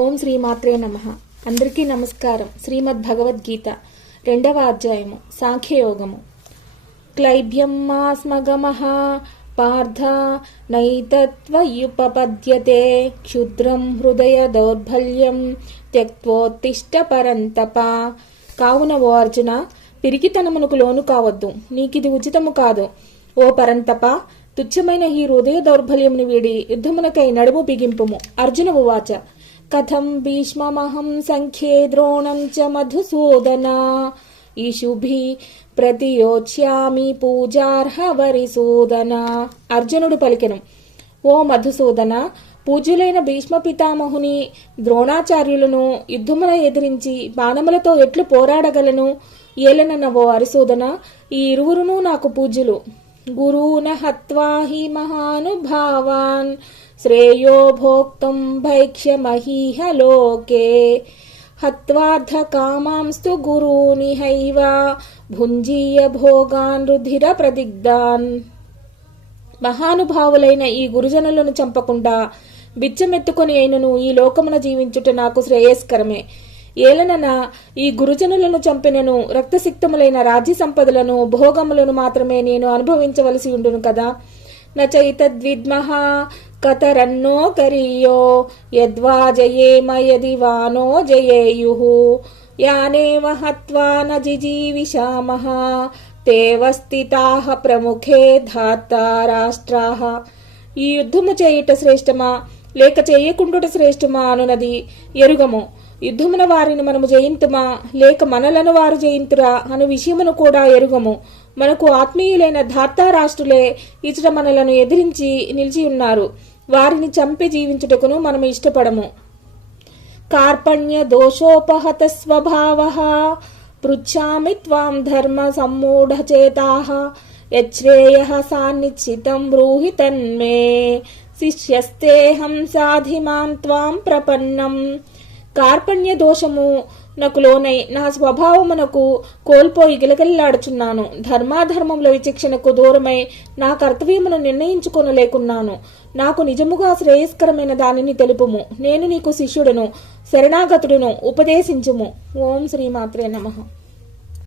ఓం శ్రీమాత్రే నమః. అందరికీ నమస్కారం. శ్రీమద్ భగవద్గీత 2వ అధ్యాయము సాంఖ్యయోగము. క్లైభ్యం మాస్మగమః పార్థ నైతత్వయుపపద్యతే క్షుద్రం హృదయ దౌర్బల్యం త్యక్తోత్తిష్ట పరంతప. కావున ఓ అర్జున, పిరికితనమునకు లోను కావద్దు, నీకిది ఉచితము కాదు. ఓ పరంతప, తుచ్చమైన ఈ హృదయ దౌర్బల్యమును వీడి యుద్ధమునకై నడుము బిగింపుము. అర్జున ఉవాచ, కథం భీష్మమహం సంఖ్యే ద్రోణం చ మధుసూదన ఈశుభి ప్రతియోచ్యామి పూజార్హ వరిసూదన. అర్జునుడు పలికెను, ఓ మధుసూదన, పూజ్యులైన భీష్మ పితామహుని ద్రోణాచార్యులను యుద్ధమున ఎదిరించి బాణములతో ఎట్లు పోరాడగలను? ఏలనన్న ఓ హరిసూదన, ఈ ఇరువురును నాకు పూజ్యులు. గురూన హత్వా హి మహానుభావాన్ శ్రేయో భోక్తుం భైక్ష్యమహీహ లోకే హత్వార్థ కామాంస్తు గురూనిహైవ భుంజీయ భోగాన్ రుధిర ప్రదిగ్ధాన్. మహానుభావులైన ఈ గురుజనులను చంపకుండా బిచ్చమెత్తుకొని అయినను ఈ లోకమున జీవించుట నాకు శ్రేయస్కరమే. ఏలనన ఈ గురుజనులను చంపినను రక్తసిక్తములైన రాజ్య సంపదలను భోగములను మాత్రమే నేను అనుభవించవలసి ఉండును కదా. నచైతద్విద్మః కతరన్నో కరీయో యద్వా జయేమ యది వానో జయేయుః యానేవ హత్వా న జిజీవిషామః తేవస్థితాః ప్రముఖే ధాతా రాష్ట్రాః. ఈ యుద్ధము చేయుట శ్రేష్టమా లేక చేయకుండుట శ్రేష్టమా అనునది ఎరుగము. యుద్ధమున వారిని మనము జయింతుమా లేక మనలను వారు జయింతురా అను విషయమును కూడా ఎరుగము. మనకు ఆత్మీయులైన ధార్తారాష్ట్రులే ఇచట మనలను ఎదిరించి నిలిచి ఉన్నారు. వారిని చంపి జీవించుటకును మనము ఇష్టపడము. కార్పణ్య దోషోపహత స్వభావః పృచ్ఛామి త్వాం ధర్మ సమ్మూఢచేతాః యచ్ఛ్రేయః సాన్నిశ్చితం బ్రూహి తన్మే శిష్యస్తేహం సాధిమాం త్వాం ప్రపన్నం. కార్పణ్య దోషము నాకు లోనై నా స్వభావమునకు కోల్పోయి గిలగిల్లాడుచున్నాను. ధర్మాధర్మముల విచక్షణకు దూరమై నా కర్తవ్యమును నిర్ణయించుకొనలేకున్నాను. నాకు నిజముగా శ్రేయస్కరమైన దానిని తెలుపుము. నేను నీకు శిష్యుడును, శరణాగతుడును, ఉపదేశించుము. ఓం శ్రీమాత్రే నమః.